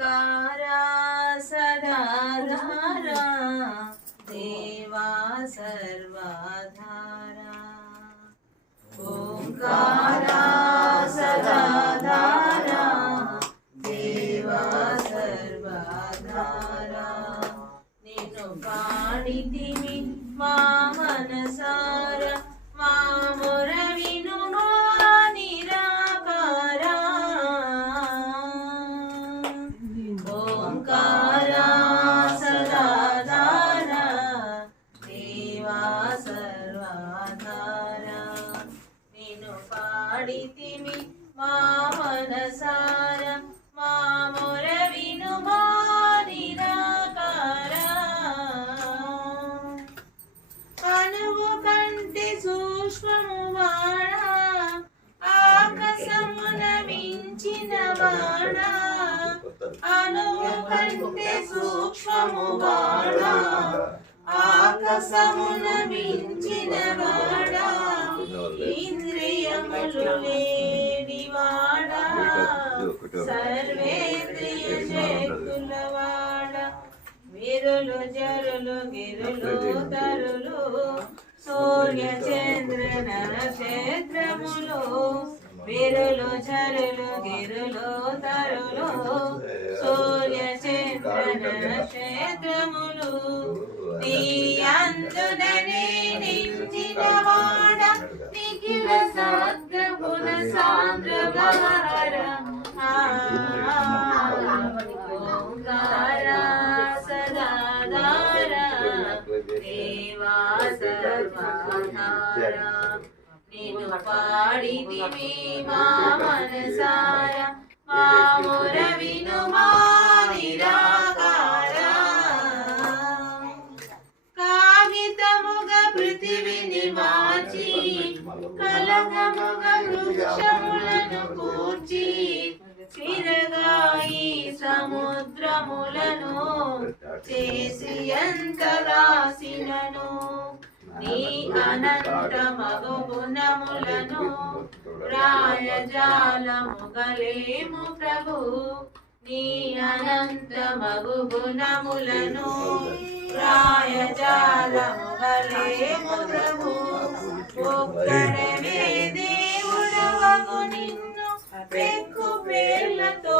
ఓంకారా సదాధారా దేవా సర్వాధారా ఓంకారా సదాధారా దేవా సర్వాధారా నిన్ను పాడితిమి మా మనసార మా మొర వినుమా నిరాకారా ఓంకారా సదాధారా దేవా సర్వాధారా నిన్ను పాడితిమి మా మనసార మా మొర వినుమా నిరాకారా అణువు కంటే సూక్ష్మము వాడా ఆకాశమున మించిన వాడా అణువు కంటే సూక్ష్మము వాడా ఆకాశమున మించిన వాడా ఇంద్రియములు లేని వాడా సర్వేంద్రియ శక్తుల వాడా వీరులు జరులు గిరులు తరులు సూర్య చంద్ర నక్షత్రములు వీరులు జరులు గిరులు తరులు సూర్య చంద్ర నక్షత్రములు నీ అందుననే నించిన వాడ నిఖిల సద్గుణ సాంద్రవర ఓంకారా సదాధారా దేవా సర్వాధారా నిన్ను పాడితిమి మా మనసార మా మొర వినుమా నిరాకారా కాగితముగా పృథివిని మార్చి కలగముగా వృక్షములను కూర్చి చిరగాయి సముద్రములను చేసి ఎంత రాసినను నీ అనంత మగు గుణములను రాయజాలముగలేము ప్రభు నీ అనంత మగు గుణములను రాయజాలముగలేము ప్రభు ఒక్కడవే దేవుడవగు నిన్ను పెక్కు పేర్లతో